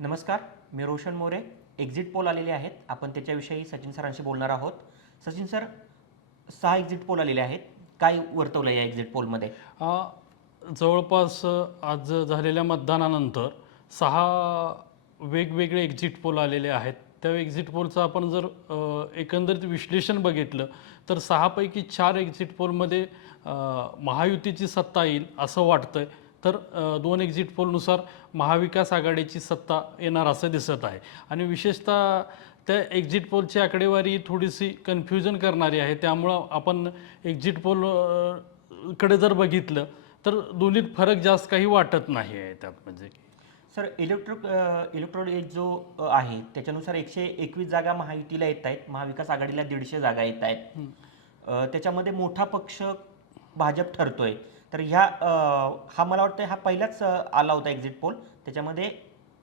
नमस्कार मी Roshan More. Exit poll आलेले आहेत. आपण त्याच्याविषयी सचिन सरांशी बोलणार आहोत. सचिन सर सहा एक्झिट पोल आलेले आहेत. काय वर्तवलं या एक्झिट पोलमध्ये जवळपास आज झालेल्या मतदानानंतर सहा वेगवेगळे एक्झिट पोल आलेले आहेत. त्या एक्झिट पोलचं आपण जर एकंदरीत विश्लेषण बघितलं तर सहापैकी चार एक्झिट पोलमध्ये महायुतीची सत्ता येईल असं वाटतंय. तर दोन एक्झिट पोलनुसार महाविकास आघाडीची सत्ता येणार असं दिसत आहे. आणि विशेषतः त्या एक्झिट पोलची आकडेवारी थोडीशी कन्फ्युजन करणारी आहे. त्यामुळं आपण एक्झिट पोलकडे जर बघितलं तर दोन्हीत फरक जास्त काही वाटत नाही आहे त्यात म्हणजे. सर इलेक्ट्रिक इलेक्ट्रॉनिक जो आहे त्याच्यानुसार एकशे एकवीस जागा महायुतीला येत आहेत. महाविकास आघाडीला दीडशे जागा येत आहेत. त्याच्यामध्ये मोठा पक्ष भाजप ठरतोय. तर ह्या हा मला वाटतं हा पहिलाच आला होता एक्झिट पोल त्याच्यामध्ये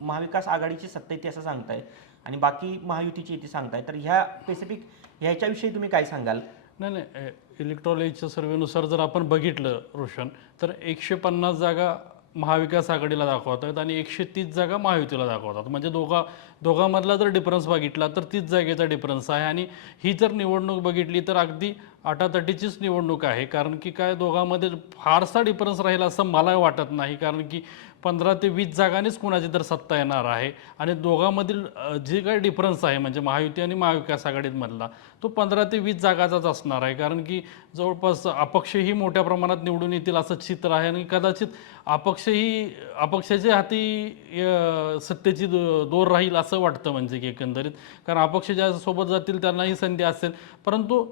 महाविकास आघाडीची सत्ता येते असं सांगताय आणि बाकी महायुतीची येते सांगताय तर ह्या स्पेसिफिक ह्याच्याविषयी तुम्ही काय सांगाल? नाही नाही इलेक्ट्रॉनिकच्या सर्वेनुसार जर आपण बघितलं रोशन तर एकशे पन्नास जागा महाविकास आघाडीला दाखवतात आणि एकशे तीस जागा महायुतीला दाखवतात. म्हणजे दोघा दोघांमधला जर डिफरन्स बघितला तर तीस जागेचा डिफरन्स आहे. आणि ही जर निवडणूक बघितली तर अगदी आटातटीचीच निवडणूक आहे. कारण की काय दोघांमध्ये फारसा डिफरन्स राहील असं मला वाटत नाही. कारण की पंधरा ते वीस जागांनीच कुणाची तर सत्ता येणार आहे. आणि दोघांमधील जे काही डिफरन्स आहे म्हणजे महायुती आणि महाविकास आघाडीमधला तो पंधरा ते वीस जागाचाच असणार आहे. कारण की जवळपास अपक्षही मोठ्या प्रमाणात निवडून येतील असं चित्र आहे. आणि कदाचित अपक्षही अपक्षाच्या हाती सत्तेची दोर राहील असं वाटतं म्हणजे की एकंदरीत. कारण अपक्ष ज्या सोबत जातील त्यांनाही संधी असेल. परंतु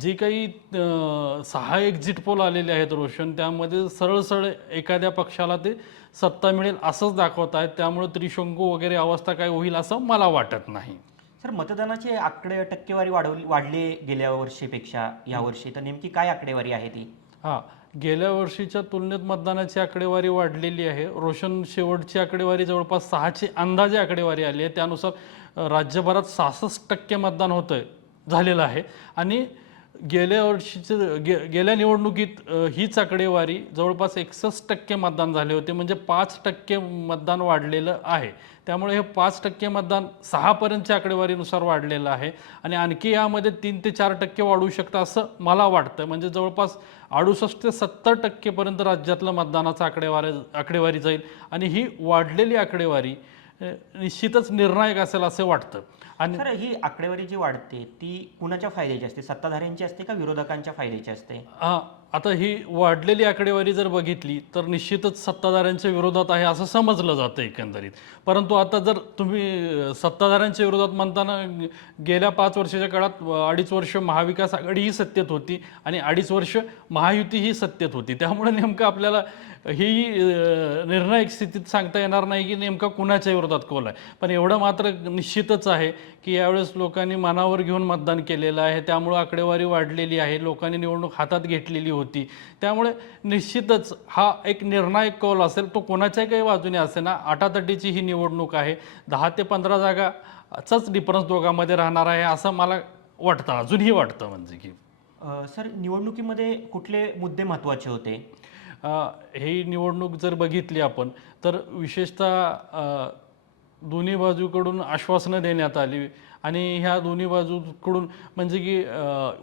जे काही सहा एक्झिट पोल आलेले आहेत रोशन त्यामध्ये सरळ सरळ एखाद्या पक्षाला ते सत्ता मिळेल असंच दाखवत आहेत. त्यामुळे त्रिशंकू वगैरे अवस्था काय होईल असं मला वाटत नाही. सर मतदानाचे आकडे टक्केवारी वाढवली वाढले गेल्या वर्षीपेक्षा यावर्षी तर नेमकी काय आकडेवारी आहे ती? हां गेल्या वर्षीच्या तुलनेत मतदानाची आकडेवारी वाढलेली आहे. रोशन शेवटची आकडेवारी जवळपास सहाची अंदाजे आकडेवारी आली आहे. त्यानुसार राज्यभरात सहासष्ट टक्के मतदान होतं झालेलं आहे. आणि गेल्या वर्षीचं गे गेल्या निवडणुकीत हीच आकडेवारी जवळपास एकसष्ट टक्के मतदान झाले होते. म्हणजे पाच टक्के मतदान वाढलेलं आहे. त्यामुळे हे पाच टक्के मतदान सहापर्यंतच्या आकडेवारीनुसार वाढलेलं आहे. आणि आणखी यामध्ये तीन ते चार टक्के वाढू शकतं असं मला वाटतं. म्हणजे जवळपास अडुसष्ट ते सत्तर टक्केपर्यंत राज्यातलं मतदानाचं आकडेवारी आकडेवारी जाईल. आणि ही वाढलेली आकडेवारी निश्चितच निर्णायक असेल असं वाटतं. आणि सर ही आकडेवारी जी वाढते ती कुणाच्या फायद्याची असते? सत्ताधाऱ्यांची असते का विरोधकांच्या फायद्याची असते? हा आता ही वाढलेली आकडेवारी जर बघितली तर निश्चितच सत्ताधाऱ्यांच्या विरोधात आहे असं समजलं जातं एकंदरीत. परंतु आता जर तुम्ही सत्ताधाऱ्यांच्या विरोधात म्हणताना गेल्या पाच वर्षाच्या काळात अडीच वर्ष महाविकास आघाडी ही सत्तेत होती आणि अडीच वर्ष महायुती ही सत्तेत होती. त्यामुळे नेमकं आपल्याला ही निर्णायक स्थितीत सांगता येणार नाही की नेमका कुणाच्या विरोधात कोल आहे. पण एवढं मात्र निश्चितच आहे की यावेळेस लोकांनी मनावर घेऊन मतदान केलेलं आहे. त्यामुळं आकडेवारी वाढलेली आहे. लोकांनी निवडणूक हातात घेतलेली होती. त्यामुळे निश्चितच हा एक निर्णायक कौल असेल तो कोणाच्याही काही बाजूने असे ना आटातटीची ही निवडणूक आहे. दहा ते पंधरा जागाचाच डिफरन्स दोघांमध्ये राहणार आहे असं मला वाटतं. अजूनही वाटतं म्हणजे की. सर निवडणुकीमध्ये कुठले मुद्दे महत्त्वाचे होते? ही निवडणूक जर बघितली आपण तर विशेषतः दोन्ही बाजूकडून आश्वासनं देण्यात आली. आणि ह्या दोन्ही बाजूकडून म्हणजे की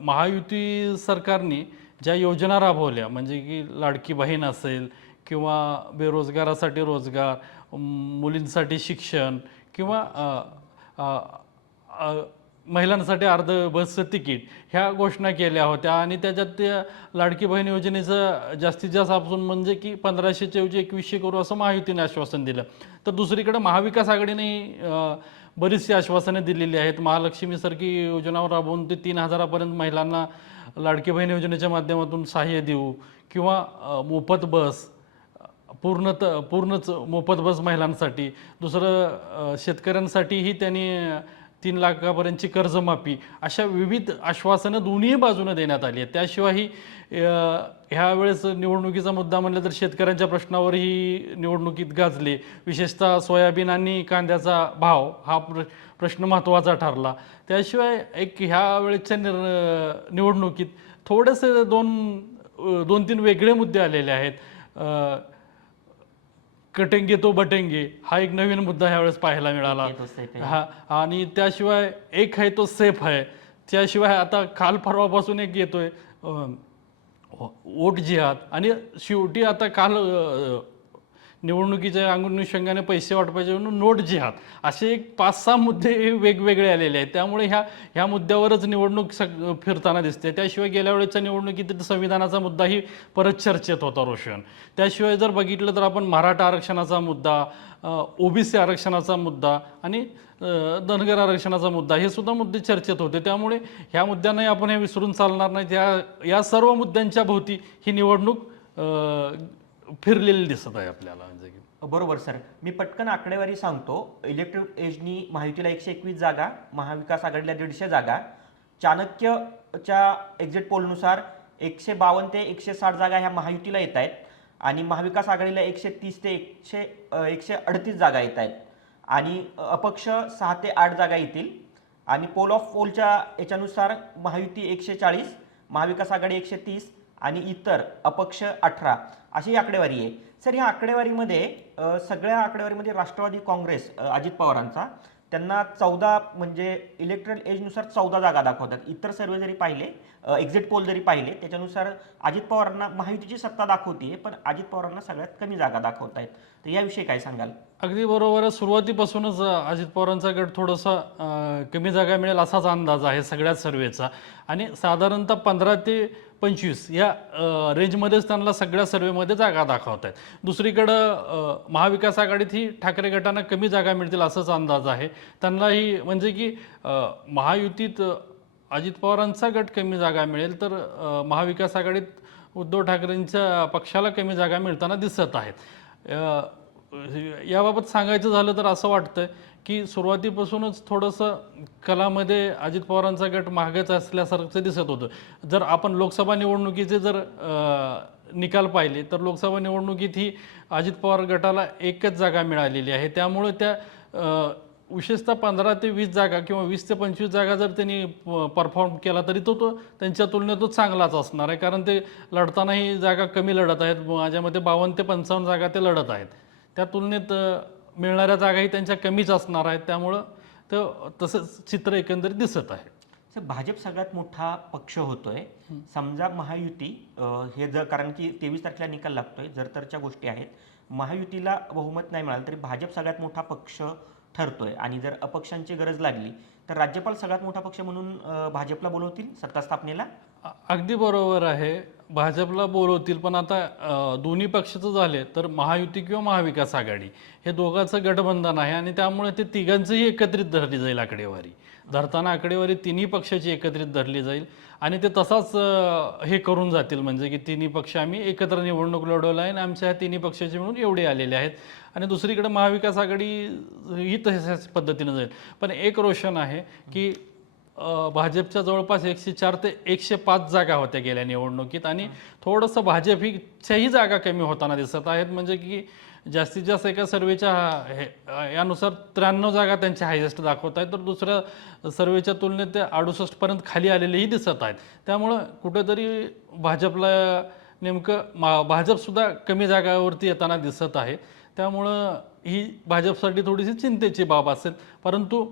महायुती सरकारने ज्या योजना राबवल्या म्हणजे की लाडकी बहीण असेल किंवा बेरोजगारासाठी रोजगार मुलींसाठी शिक्षण किंवा महिलांसाठी अर्ध बसचं तिकीट ह्या घोषणा केल्या होत्या. आणि त्याच्यात त्या लाडकी बहीण योजनेचं जास्तीत जास्त आपण म्हणजे की पंधराशेच्या ऐवजी एकवीसशे करू असं महायुतीने आश्वासन दिलं. तर दुसरीकडे महाविकास आघाडीने बरीचशी आश्वासने दिलेली आहेत. महालक्ष्मीसारखी योजना राबवून ते तीन हजारापर्यंत महिलांना लाडकी बहीण योजनेच्या माध्यमातून सहाय्य देऊ किंवा मोफत बस पूर्णत पूर्णच मोफत बस महिलांसाठी. दुसरं शेतकऱ्यांसाठीही त्यांनी तीन लाखापर्यंतची कर्जमाफी अशा विविध आश्वासनं दोन्ही बाजूनं देण्यात आली आहेत. त्याशिवायही ह्यावेळेस निवडणुकीचा मुद्दा म्हणलं तर शेतकऱ्यांच्या प्रश्नावरही निवडणुकीत गाजले. विशेषतः सोयाबीन आणि कांद्याचा भाव हा प्र प्रश्न महत्त्वाचा ठरला. त्याशिवाय एक ह्या वेळेच्या निर निवडणुकीत थोडेसे दोन दोन तीन वेगळे मुद्दे आलेले आहेत. कटेंगे तो बटेंगे हा एक नवीन मुद्दा ह्यावेळेस पाहायला मिळाला. हा आणि त्याशिवाय एक आहे तो सेफ आहे. त्याशिवाय आता काल परवापासून एक येतोय वोट जिहाद. आणि शेवटी आता काल निवडणुकीच्या अनुषंगाने पैसे वाटपायचे म्हणून नोट जिहाद असे एक पाच सहा मुद्दे वेगवेगळे आलेले आहेत. त्यामुळे ह्या ह्या मुद्द्यावरच निवडणूक सग फिरताना दिसते. त्याशिवाय गेल्या वेळेच्या निवडणुकीत संविधानाचा मुद्दाही परत चर्चेत होता रोशन. त्याशिवाय जर बघितलं तर आपण मराठा आरक्षणाचा मुद्दा ओबीसी आरक्षणाचा मुद्दा आणि धनगर आरक्षणाचा मुद्दा हे सुद्धा मुद्दे चर्चेत होते. त्यामुळे ह्या मुद्द्यांनाही आपण हे विसरून चालणार नाही या या सर्व मुद्द्यांच्या भोवती ही निवडणूक फिरलेली दिसत आहे आपल्याला म्हणजे की. बरोबर सर. मी पटकन आकडेवारी सांगतो. इलेक्ट्रिक एजनी महायुतीला एकशे एकवीस जागा महाविकास आघाडीला दीडशे जागा चाणक्यच्या एक्झिट पोलनुसार एकशे बावन्न ते एकशे साठ जागा ह्या महायुतीला येत आहेत आणि महाविकास आघाडीला एकशे तीस ते एकशे एकशे अडतीस जागा येत आहेत आणि अपक्ष सहा ते आठ जागा येतील आणि पोल ऑफ पोलच्या याच्यानुसार महायुती एकशे चाळीस महाविकास आघाडी एकशे तीस आणि इतर अपक्ष अठरा. अशी ही आकडेवारी आहे. सर ह्या आकडेवारीमध्ये सगळ्या आकडेवारीमध्ये राष्ट्रवादी काँग्रेस अजित पवारांचा. त्यांना चौदा म्हणजे इलेक्ट्रल एजनुसार चौदा जागा दाखवतात. इतर सर्वे जरी पाहिले एक्झिट पोल जरी पाहिले त्याच्यानुसार अजित पवारांना महायुतीची सत्ता दाखवते पण अजित पवारांना सगळ्यात कमी जागा दाखवत आहेत. तर याविषयी काय सांगाल? अगदी बरोबर सुरुवातीपासूनच अजित पवारांचा गट थोडासा कमी जागा मिळेल असाच अंदाज आहे सगळ्याच सर्वेचा. आणि साधारणतः पंधरा ते पंचवीस या रेंजमध्येच त्यांना सगळ्या सर्वेमध्ये जागा दाखवत आहेत दुसरीकडं महाविकास आघाडीत ही ठाकरे गटांना कमी जागा मिळतील असाच अंदाज आहे. त्यांनाही म्हणजे की महायुतीत अजित पवारांचा गट कमी जागा मिळेल तर महाविकास आघाडीत उद्धव ठाकरेंच्या पक्षाला कमी जागा मिळताना दिसत आहेत. याबाबत सांगायचं झालं तर असं वाटतं की सुरुवातीपासूनच थोडंसं कलामध्ये अजित पवारांचा गट मागच असल्यासारखं दिसत होतं. जर आपण लोकसभा निवडणुकीचे जर निकाल पाहिले तर लोकसभा निवडणुकीत ही अजित पवार गटाला एकच जागा मिळालेली आहे. त्यामुळे त्या विशेषतः पंधरा ते वीस जागा किंवा वीस ते पंचवीस जागा जर त्यांनी परफॉर्म केला तरी तो तो त्यांच्या तुलनेत तो चांगलाच असणार आहे. कारण ते लढतानाही जागा कमी लढत आहेत. माझ्यामध्ये बावन्न ते पंचावन्न जागा ते लढत आहेत. त्या तुलनेत मिळणाऱ्या जागाही त्यांच्या कमीच असणार आहेत. त्यामुळं ते तसंच चित्र एकंदरीत दिसत आहे. सर भाजप सगळ्यात मोठा पक्ष होतोय. समजा महायुती हे जर कारण की तेवीस तारखेला निकाल लागतोय जर तरच्या गोष्टी आहेत. महायुतीला बहुमत नाही मिळालं तरी भाजप सगळ्यात मोठा पक्ष ठरतोय. आणि जर अपक्षांची गरज लागली तर राज्यपाल सगळ्यात मोठा पक्ष म्हणून भाजपला बोलवतील सत्ता स्थापनेला? अगदी बरोबर आहे. भाजपला बोलवतील पण आता दोन्ही पक्षाचं झाले तर महायुती किंवा महाविकास आघाडी हे दोघांचं गठबंधन आहे आणि त्यामुळे ते तिघांचंही एकत्रित धरली जाईल आकडेवारी. धरताना आकडेवारी तिन्ही पक्षाची एकत्रित धरली जाईल आणि ते तसाच हे करून जातील म्हणजे की तिन्ही पक्ष आम्ही एकत्र निवडणूक लढवला आहे आणि आमच्या ह्या तिन्ही पक्षाचे म्हणून एवढे आलेले आहेत. आणि दुसरीकडे महाविकास आघाडी ही तशाच पद्धतीनं जाईल. पण एक रोशन आहे की भाजपच्या जवळपास एकशे चार ते एकशे पाच जागा होत्या गेल्या निवडणुकीत आणि थोडंसं भाजप जागा कमी होताना दिसत आहेत. म्हणजे की जास्तीत जास्त एका सर्वेच्या हे यानुसार त्र्याण्णव जागा त्यांच्या हायेस्ट दाखवत आहेत. तर दुसऱ्या सर्वेच्या तुलनेत ते अडुसष्टपर्यंत खाली आलेलेही दिसत आहेत. त्यामुळं कुठेतरी भाजपला नेमकं मा भाजपसुद्धा कमी जागावरती येताना दिसत आहे. त्यामुळं ही भाजपसाठी थोडीशी चिंतेची बाब असेल. परंतु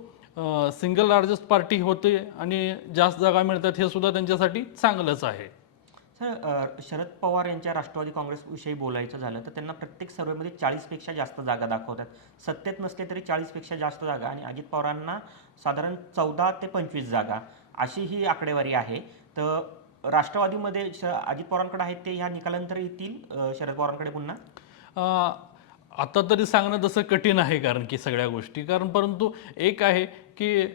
सिंगल लार्जेस्ट पार्टी होते आणि जास्त जागा मिळतात हे सुद्धा त्यांच्यासाठी चांगलंच आहे. सर शरद पवार यांच्या राष्ट्रवादी काँग्रेसविषयी बोलायचं झालं तर त्यांना प्रत्येक सर्वेमध्ये चाळीसपेक्षा जास्त जागा दाखवतात. सत्तेत नसले तरी चाळीसपेक्षा जास्त जागा आणि अजित पवारांना साधारण चौदा ते पंचवीस जागा अशी ही आकडेवारी आहे. तर राष्ट्रवादीमध्ये श अजित पवारांकडे आहेत ते ह्या निकालानंतर येतील शरद पवारांकडे पुन्हा? आता तरी सांगणं तसं कठीण आहे कारण की सगळ्या गोष्टी. कारण परंतु एक आहे की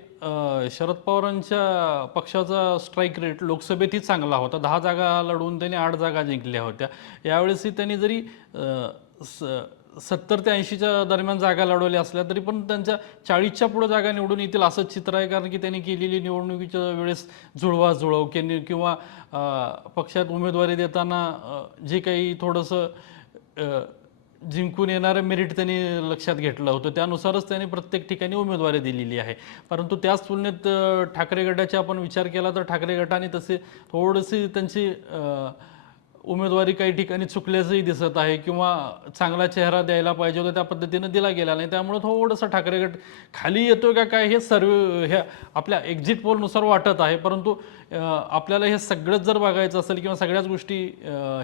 शरद पवारांच्या पक्षाचा स्ट्राईक रेट लोकसभेतही चांगला होता. दहा जागा लढवून त्यांनी आठ जागा जिंकल्या होत्या. यावेळेसही त्यांनी जरी स सत्तर ते ऐंशीच्या दरम्यान जागा लढवल्या असल्या तरी पण त्यांच्या चाळीसच्या पुढे जागा निवडून येतील असंच चित्र आहे. कारण की त्यांनी केलेली निवडणुकीच्या वेळेस जुळवा जुळव केली किंवा पक्षात उमेदवारी देताना जे काही थोडंसं जिंकून येणारं मेरिट त्यांनी लक्षात घेतलं होतं. त्यानुसारच त्यांनी प्रत्येक ठिकाणी उमेदवारी दिलेली आहे. परंतु त्याच तुलनेत ठाकरे गटाचा आपण विचार केला तर ठाकरे गटाने तसे थोडीशी त्यांची उमेदवारी काही ठिकाणी चुकल्याचंही दिसत आहे किंवा चांगला चेहरा द्यायला पाहिजे होता त्या पद्धतीनं दिला गेला नाही. त्यामुळे थोडंसं ठाकरे गट खाली येतोय का काय हे सर्व ह्या आपल्या एक्झिट पोलनुसार वाटत आहे. परंतु आपल्याला हे सगळंच जर बघायचं असेल किंवा सगळ्याच गोष्टी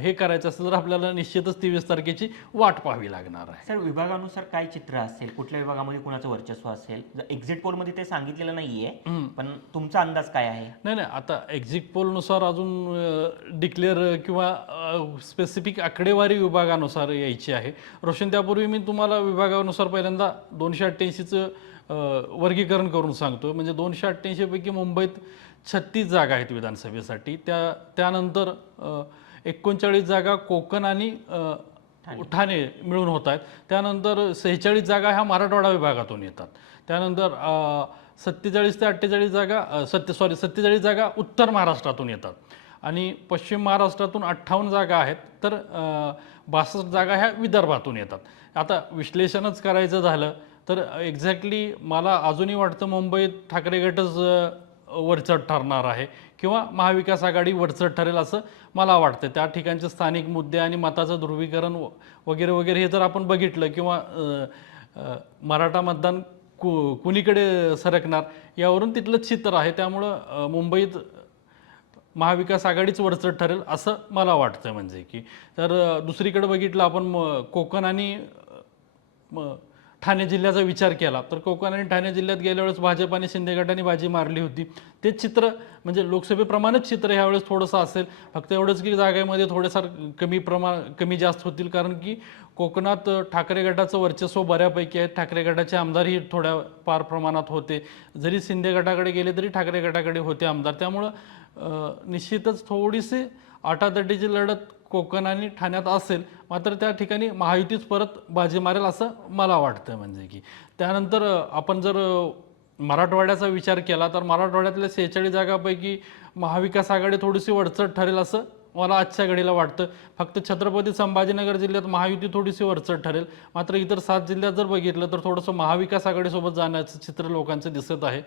हे करायचं असेल तर आपल्याला निश्चितच तेवीस तारखेची वाट पाहावी लागणार आहे. सर विभागानुसार काय चित्र असेल? कुठल्या विभागामध्ये कुणाचं वर्चस्व असेल? एक्झिट पोलमध्ये ते सांगितलेलं नाहीये पण तुमचा अंदाज काय आहे? नाही नाही आता एक्झिट पोलनुसार अजून डिक्लेअर किंवा स्पेसिफिक आकडेवारी विभागानुसार यायची आहे. रोशन त्यापूर्वी मी तुम्हाला विभागानुसार पहिल्यांदा दोनशे अठ्ठ्याऐंशीचं वर्गीकरण करून सांगतो. म्हणजे दोनशे अठ्ठ्याऐंशीपैकी मुंबईत छत्तीस जागा आहेत विधानसभेसाठी. त्या त्यानंतर एकोणचाळीस जागा कोकण आणि ठाणे. मिळून होत आहेत. त्यानंतर सेहेचाळीस जागा ह्या मराठवाडा विभागातून येतात. त्यानंतर सत्तेचाळीस ते अठ्ठेचाळीस जागा सत्ते सॉरी सत्तेचाळीस जागा उत्तर महाराष्ट्रातून येतात. आणि पश्चिम महाराष्ट्रातून अठ्ठावन्न जागा आहेत तर बासष्ट जागा ह्या विदर्भातून येतात. आता विश्लेषणच करायचं झालं तर एक्झॅक्टली मला अजूनही वाटतं मुंबईत ठाकरे गटच वरचढ ठरणार आहे किंवा महाविकास आघाडी वरचढ ठरेल असं मला वाटतं. त्या ठिकाणचे स्थानिक मुद्दे आणि मताचं ध्रुवीकरण व- वगैरे वगैरे हे जर आपण बघितलं किंवा मराठा मतदान कु कुणीकडे सरकणार यावरून तिथलं चित्र आहे. त्यामुळं मुंबईत महाविकास आघाडीच वरचढ ठरेल असं मला वाटतं म्हणजे की. तर दुसरीकडे बघितलं आपण म- कोकण आणि म- ठाणे जिल्ह्याचा विचार केला तर कोकण आणि ठाणे जिल्ह्यात गेल्या वेळेस भाजप आणि शिंदे गटाने बाजी मारली होती. ते चित्र म्हणजे लोकसभेप्रमाणेच चित्र ह्यावेळेस थोडंसं असेल. फक्त एवढंच की जागेमध्ये थोडेफार कमी प्रमाण कमी जास्त होतील कारण की कोकणात ठाकरे गटाचं वर्चस्व बऱ्यापैकी आहे. ठाकरे गटाचे आमदारही थोड्या फार प्रमाणात होते. जरी शिंदे गटाकडे गेले तरी ठाकरे गटाकडे होते आमदार. त्यामुळं निश्चितच थोडीशी आटातटीची लढत कोकण आणि ठाण्यात असेल मात्र त्या ठिकाणी महायुतीच परत बाजी मारेल असं मला वाटतं म्हणजे की. त्यानंतर आपण जर मराठवाड्याचा विचार केला तर मराठवाड्यातल्या सेहेचाळीस जागापैकी महाविकास आघाडी थोडीशी वरचढ ठरेल असं मला आजच्या घडीला वाटतं. फक्त छत्रपती संभाजीनगर जिल्ह्यात महायुती थोडीशी वरचढ ठरेल मात्र इतर सात जिल्ह्यात जर बघितलं तर थोडंसं महाविकास आघाडीसोबत जाण्याचं चित्र लोकांचं दिसत आहे.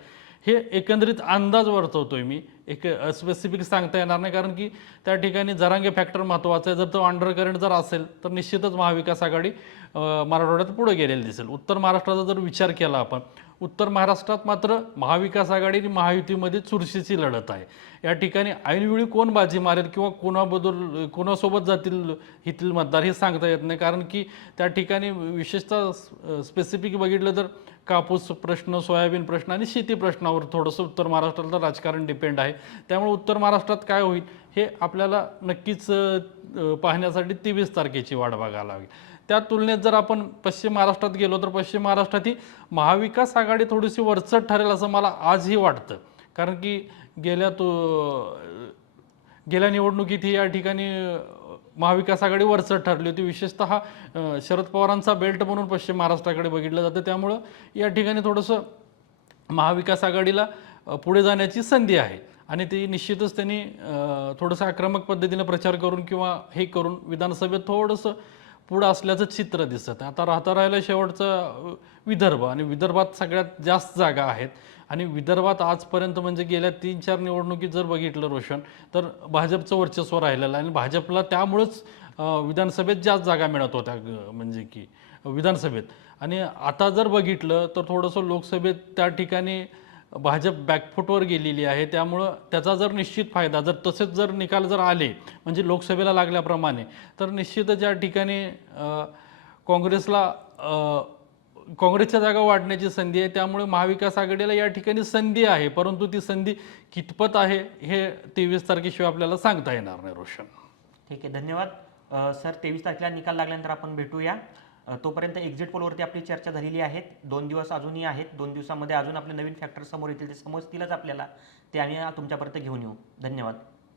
हे एकंदरीत अंदाज वर्तवतोय मी. एक स्पेसिफिक सांगता येणार नाही कारण की त्या ठिकाणी जरांगे फॅक्टर महत्त्वाचा आहे. जर तो अंडर करंट जर असेल तर निश्चितच महाविकास आघाडी मराठवाड्यात पुढे गेलेली दिसेल. उत्तर महाराष्ट्राचा जर विचार केला आपण उत्तर महाराष्ट्रात मात्र महाविकास आघाडी आणि महायुतीमध्ये चुरशीची लढत आहे. या ठिकाणी ऐनवेळी कोण बाजी मारेल किंवा कोणाबद्दल कोणासोबत जातील हिथील मतदार हे सांगता येत नाही. कारण की त्या ठिकाणी विशेषतः स्पेसिफिक बघितलं तर कापूस प्रश्न सोयाबीन प्रश्न आणि शेती प्रश्नावर थोडंसं उत्तर महाराष्ट्रातलं राजकारण डिपेंड आहे. त्यामुळे उत्तर महाराष्ट्रात काय होईल हे आपल्याला नक्कीच पाहण्यासाठी तेवीस तारखेची वाट बघायला लागेल त्या तुलनेत जर आपण पश्चिम महाराष्ट्रात गेलो तर पश्चिम महाराष्ट्रात ही महाविकास आघाडी थोडीशी वरचढ ठरेल असं मला आजही वाटतं. कारण की गेल्या तो गेल्या निवडणुकीत ही या ठिकाणी महाविकास आघाडी वरचढ ठरली होती. विशेषतः शरद पवारांचा बेल्ट म्हणून पश्चिम महाराष्ट्राकडे बघितलं जातं. त्यामुळं या ठिकाणी थोडंसं महाविकास आघाडीला पुढे जाण्याची संधी आहे. आणि ती निश्चितच त्यांनी थोडंसं आक्रमक पद्धतीनं प्रचार करून किंवा हे करून विधानसभेत थोडंसं पुढं असल्याचं चित्र दिसत आहे. आता राहता राहिलं शेवटचं विदर्भ. आणि विदर्भात सगळ्यात जास्त जागा आहेत. आणि विदर्भात आजपर्यंत म्हणजे गेल्या तीन चार निवडणुकीत जर बघितलं रोशन तर भाजपचं वर्चस्व राहिलेलं आणि भाजपला त्यामुळंच विधानसभेत जास्त जागा मिळत होत्या म्हणजे की विधानसभेत. आणि आता जर बघितलं तर थोडंसं लोकसभेत त्या ठिकाणी भाजप बॅकफुटवर गेलेली आहे. त्यामुळं त्याचा जर निश्चित फायदा जर तसेच जर निकाल जर आले म्हणजे लोकसभेला लागल्याप्रमाणे तर निश्चितच या ठिकाणी काँग्रेसला काँग्रेसच्या जागा वाढण्याची संधी आहे. त्यामुळे महाविकास आघाडीला या ठिकाणी संधी आहे. परंतु ती संधी कितपत आहे हे तेवीस तारखेशिवाय आपल्याला सांगता येणार नाही रोशन. ठीक आहे. धन्यवाद. सर तेवीस तारखेला निकाल लागल्यानंतर आपण भेटूया. तोपर्यंत एक्झिट पोलवरती आपली चर्चा झालेली आहे दोन दिवस अजूनही आहेत. दोन दिवसामध्ये अजून आपले नवीन फॅक्टर समोर येतील ते समजतीलच आपल्याला. ते आम्ही तुमच्यापर्यंत घेऊन येऊ. धन्यवाद.